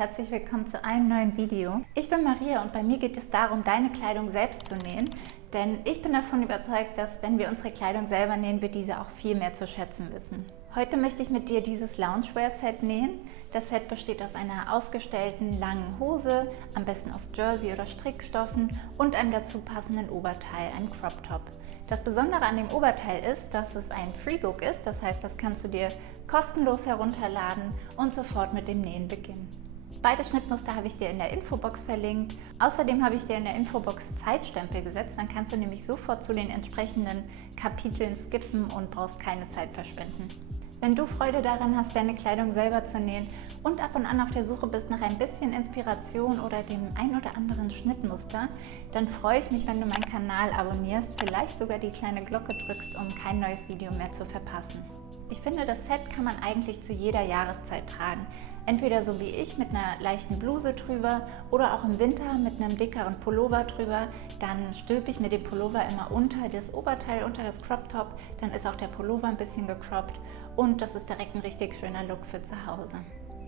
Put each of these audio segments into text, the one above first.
herzlich willkommen zu einem neuen Video. Ich bin Maria und bei mir geht es darum, deine Kleidung selbst zu nähen. Denn ich bin davon überzeugt, dass wenn wir unsere Kleidung selber nähen, wir diese auch viel mehr zu schätzen wissen. Heute möchte ich mit dir dieses Loungewear-Set nähen. Das Set besteht aus einer ausgestellten langen Hose, am besten aus Jersey oder Strickstoffen und einem dazu passenden Oberteil, einem Crop Top. Das Besondere an dem Oberteil ist, dass es ein Freebook ist, das heißt, das kannst du dir kostenlos herunterladen und sofort mit dem Nähen beginnen. Beide Schnittmuster habe ich dir in der Infobox verlinkt. Außerdem habe ich dir in der Infobox Zeitstempel gesetzt, dann kannst du nämlich sofort zu den entsprechenden Kapiteln skippen und brauchst keine Zeit verschwenden. Wenn du Freude daran hast, deine Kleidung selber zu nähen und ab und an auf der Suche bist nach ein bisschen Inspiration oder dem ein oder anderen Schnittmuster, dann freue ich mich, wenn du meinen Kanal abonnierst, vielleicht sogar die kleine Glocke drückst, um kein neues Video mehr zu verpassen. Ich finde, das Set kann man eigentlich zu jeder Jahreszeit tragen. Entweder so wie ich mit einer leichten Bluse drüber oder auch im Winter mit einem dickeren Pullover drüber. Dann stülpe ich mir den Pullover immer unter das Oberteil, unter das Crop Top. Dann ist auch der Pullover ein bisschen gecroppt und das ist direkt ein richtig schöner Look für zu Hause.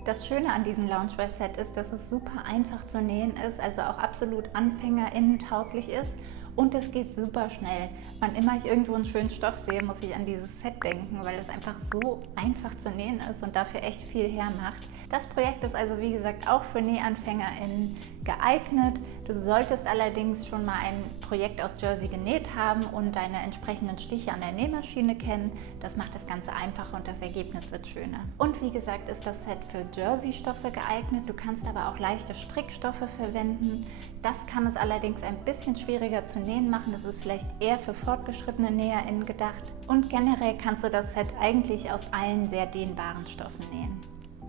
Das Schöne an diesem Loungewear-Set ist, dass es super einfach zu nähen ist, also auch absolut AnfängerInnen-tauglich ist. Und es geht super schnell. Wann immer ich irgendwo einen schönen Stoff sehe, muss ich an dieses Set denken, weil es einfach so einfach zu nähen ist und dafür echt viel hermacht. Das Projekt ist also wie gesagt auch für NähanfängerInnen geeignet. Du solltest allerdings schon mal ein Projekt aus Jersey genäht haben und deine entsprechenden Stiche an der Nähmaschine kennen. Das macht das Ganze einfacher und das Ergebnis wird schöner. Und wie gesagt ist das Set für Jersey-Stoffe geeignet. Du kannst aber auch leichte Strickstoffe verwenden. Das kann es allerdings ein bisschen schwieriger zu nähen machen. Das ist vielleicht eher für fortgeschrittene NäherInnen gedacht. Und generell kannst du das Set eigentlich aus allen sehr dehnbaren Stoffen nähen.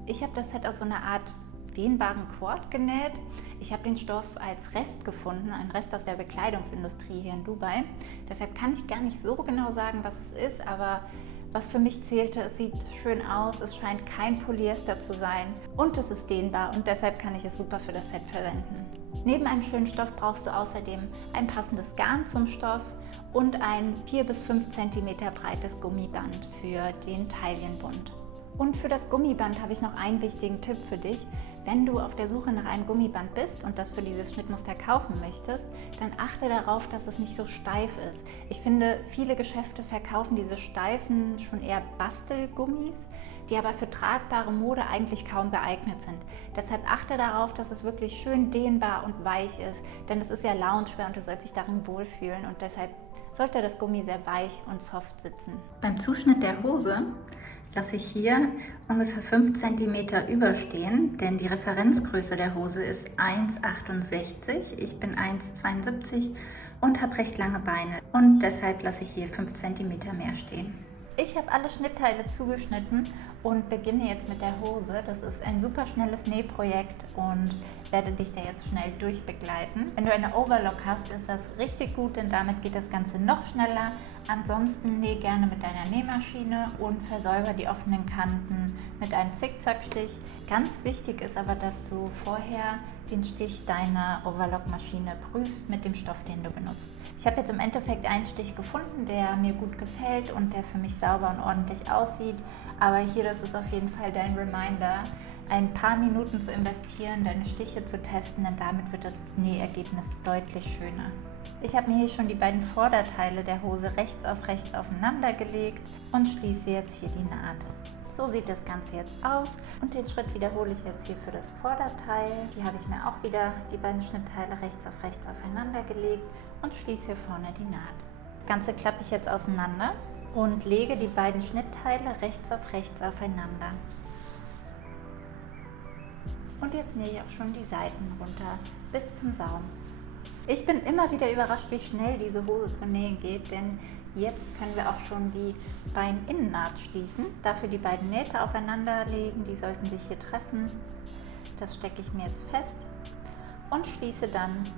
Ich habe das Set aus so einer Art dehnbaren Cord genäht. Ich habe den Stoff als Rest gefunden, ein Rest aus der Bekleidungsindustrie hier in Dubai. Deshalb kann ich gar nicht so genau sagen, was es ist, aber was für mich zählte, es sieht schön aus, es scheint kein Polyester zu sein und es ist dehnbar und deshalb kann ich es super für das Set verwenden. Neben einem schönen Stoff brauchst du außerdem ein passendes Garn zum Stoff und ein 4 bis 5 cm breites Gummiband für den Taillenbund. Und für das Gummiband habe ich noch einen wichtigen Tipp für dich. Wenn du auf der Suche nach einem Gummiband bist und das für dieses Schnittmuster kaufen möchtest, dann achte darauf, dass es nicht so steif ist. Ich finde, viele Geschäfte verkaufen diese steifen, schon eher Bastelgummis, die aber für tragbare Mode eigentlich kaum geeignet sind. Deshalb achte darauf, dass es wirklich schön dehnbar und weich ist, denn es ist ja Loungewear und du sollst dich darin wohlfühlen und deshalb sollte das Gummi sehr weich und soft sitzen. Beim Zuschnitt der Hose lasse ich hier ungefähr 5 cm überstehen, denn die Referenzgröße der Hose ist 1,68. Ich bin 1,72 und habe recht lange Beine und deshalb lasse ich hier 5 cm mehr stehen. Ich habe alle Schnittteile zugeschnitten und beginne jetzt mit der Hose. Das ist ein super schnelles Nähprojekt und werde dich da jetzt schnell durchbegleiten. Wenn du eine Overlock hast, ist das richtig gut, denn damit geht das Ganze noch schneller. Ansonsten näh gerne mit deiner Nähmaschine und versäuber die offenen Kanten mit einem Zickzackstich. Ganz wichtig ist aber, dass du vorher den Stich deiner Overlock-Maschine prüfst mit dem Stoff, den du benutzt. Ich habe jetzt im Endeffekt einen Stich gefunden, der mir gut gefällt und der für mich sauber und ordentlich aussieht. Aber hier, das ist auf jeden Fall dein Reminder, ein paar Minuten zu investieren, deine Stiche zu testen, denn damit wird das Nähergebnis deutlich schöner. Ich habe mir hier schon die beiden Vorderteile der Hose rechts aufeinander gelegt und schließe jetzt hier die Naht. So sieht das Ganze jetzt aus und den Schritt wiederhole ich jetzt hier für das Vorderteil. Hier habe ich mir auch wieder die beiden Schnittteile rechts aufeinander gelegt und schließe hier vorne die Naht. Das Ganze klappe ich jetzt auseinander und lege die beiden Schnittteile rechts aufeinander. Und jetzt nähe ich auch schon die Seiten runter bis zum Saum. Ich bin immer wieder überrascht, wie schnell diese Hose zu nähen geht, denn jetzt können wir auch schon die Beininnennaht schließen. Dafür die beiden Nähte aufeinander legen, die sollten sich hier treffen. Das stecke ich mir jetzt fest und schließe dann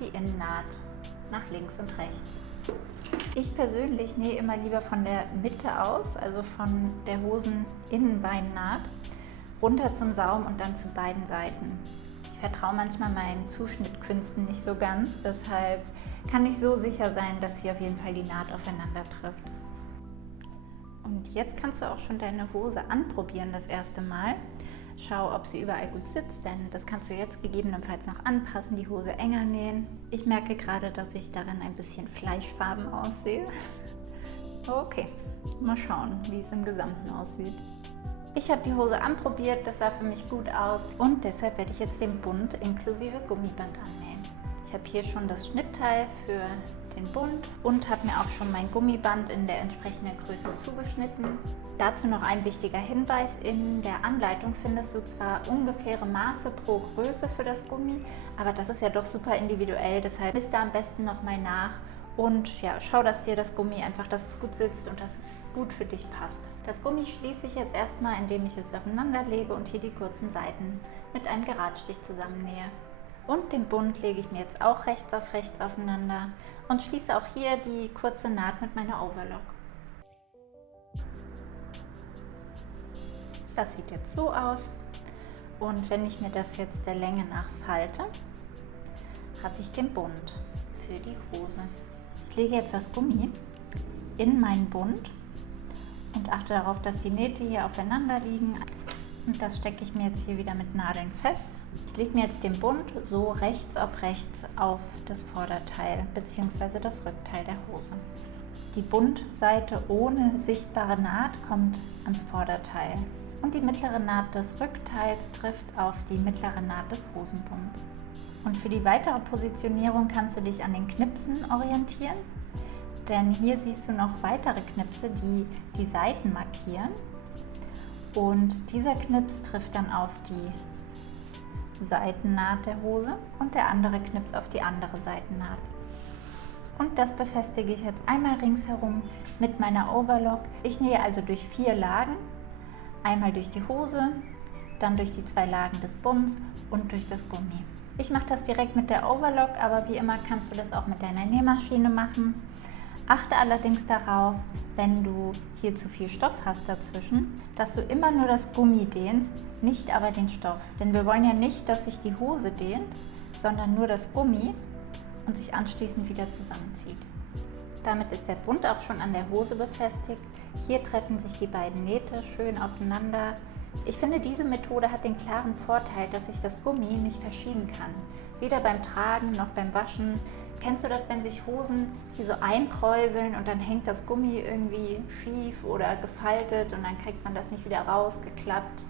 die Innennaht nach links und rechts. Ich persönlich nähe immer lieber von der Mitte aus, also von der Hoseninnenbeinnaht, runter zum Saum und dann zu beiden Seiten. Ich vertraue manchmal meinen Zuschnittkünsten nicht so ganz, deshalb kann ich so sicher sein, dass hier auf jeden Fall die Naht aufeinander trifft. Und jetzt kannst du auch schon deine Hose anprobieren das erste Mal. Schau, ob sie überall gut sitzt, denn das kannst du jetzt gegebenenfalls noch anpassen, die Hose enger nähen. Ich merke gerade, dass ich darin ein bisschen fleischfarben aussehe. Okay, mal schauen, wie es im Gesamten aussieht. Ich habe die Hose anprobiert, das sah für mich gut aus und deshalb werde ich jetzt den Bund inklusive Gummiband annähen. Ich habe hier schon das Schnittteil für den Bund und habe mir auch schon mein Gummiband in der entsprechenden Größe zugeschnitten. Dazu noch ein wichtiger Hinweis: In der Anleitung findest du zwar ungefähre Maße pro Größe für das Gummi, aber das ist ja doch super individuell, deshalb misst da am besten nochmal nach und ja, schau, dass dir das Gummi einfach, dass es gut sitzt und dass es gut für dich passt. Das Gummi schließe ich jetzt erstmal, indem ich es aufeinander lege und hier die kurzen Seiten mit einem Geradstich zusammennähe. Und den Bund lege ich mir jetzt auch rechts auf rechts aufeinander und schließe auch hier die kurze Naht mit meiner Overlock. Das sieht jetzt so aus und wenn ich mir das jetzt der Länge nach falte, habe ich den Bund für die Hose. Ich lege jetzt das Gummi in meinen Bund und achte darauf, dass die Nähte hier aufeinander liegen. Und das stecke ich mir jetzt hier wieder mit Nadeln fest. Ich lege mir jetzt den Bund so rechts auf das Vorderteil bzw. das Rückteil der Hose. Die Bundseite ohne sichtbare Naht kommt ans Vorderteil und die mittlere Naht des Rückteils trifft auf die mittlere Naht des Hosenbunds. Und für die weitere Positionierung kannst du dich an den Knipsen orientieren, denn hier siehst du noch weitere Knipse, die die Seiten markieren. Und dieser Knips trifft dann auf die Seitennaht der Hose und der andere Knips auf die andere Seitennaht. Und das befestige ich jetzt einmal ringsherum mit meiner Overlock. Ich nähe also durch 4 Lagen, einmal durch die Hose, dann durch die 2 Lagen des Bunds und durch das Gummi. Ich mache das direkt mit der Overlock, aber wie immer kannst du das auch mit deiner Nähmaschine machen. Achte allerdings darauf, wenn du hier zu viel Stoff hast dazwischen, dass du immer nur das Gummi dehnst, nicht aber den Stoff. Denn wir wollen ja nicht, dass sich die Hose dehnt, sondern nur das Gummi und sich anschließend wieder zusammenzieht. Damit ist der Bund auch schon an der Hose befestigt. Hier treffen sich die beiden Nähte schön aufeinander. Ich finde, diese Methode hat den klaren Vorteil, dass sich das Gummi nicht verschieben kann. Weder beim Tragen noch beim Waschen. Kennst du das, wenn sich Hosen hier so einkräuseln und dann hängt das Gummi irgendwie schief oder gefaltet und dann kriegt man das nicht wieder rausgeklappt?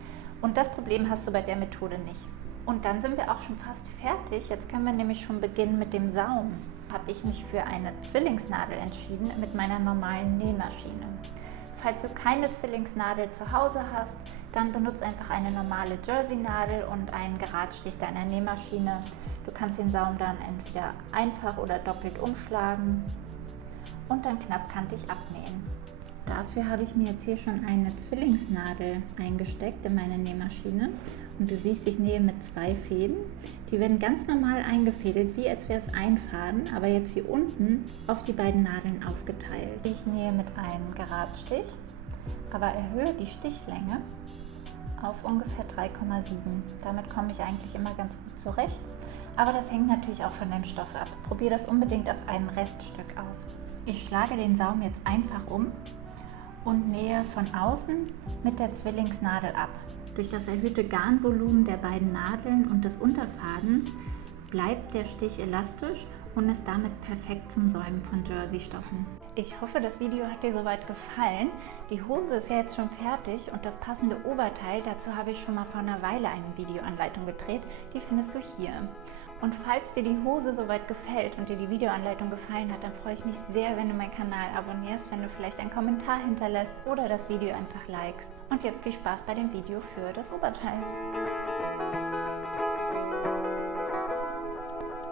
Und das Problem hast du bei der Methode nicht. Und dann sind wir auch schon fast fertig. Jetzt können wir nämlich schon beginnen mit dem Saum. Habe ich mich für eine Zwillingsnadel entschieden mit meiner normalen Nähmaschine. Falls du keine Zwillingsnadel zu Hause hast, dann benutze einfach eine normale Jersey-Nadel und einen Geradstich deiner Nähmaschine. Du kannst den Saum dann entweder einfach oder doppelt umschlagen und dann knappkantig abnähen. Dafür habe ich mir jetzt hier schon eine Zwillingsnadel eingesteckt in meine Nähmaschine und du siehst, ich nähe mit 2 Fäden. Die werden ganz normal eingefädelt, wie als wäre es ein Faden, aber jetzt hier unten auf die beiden Nadeln aufgeteilt. Ich nähe mit einem Geradstich, aber erhöhe die Stichlänge auf ungefähr 3,7. Damit komme ich eigentlich immer ganz gut zurecht, aber das hängt natürlich auch von deinem Stoff ab. Probier das unbedingt auf einem Reststück aus. Ich schlage den Saum jetzt einfach um und nähe von außen mit der Zwillingsnadel ab. Durch das erhöhte Garnvolumen der beiden Nadeln und des Unterfadens bleibt der Stich elastisch und ist damit perfekt zum Säumen von Jersey-Stoffen. Ich hoffe, das Video hat dir soweit gefallen. Die Hose ist ja jetzt schon fertig und das passende Oberteil, dazu habe ich schon mal vor einer Weile eine Videoanleitung gedreht, die findest du hier. Und falls dir die Hose soweit gefällt und dir die Videoanleitung gefallen hat, dann freue ich mich sehr, wenn du meinen Kanal abonnierst, wenn du vielleicht einen Kommentar hinterlässt oder das Video einfach likest. Und jetzt viel Spaß bei dem Video für das Oberteil.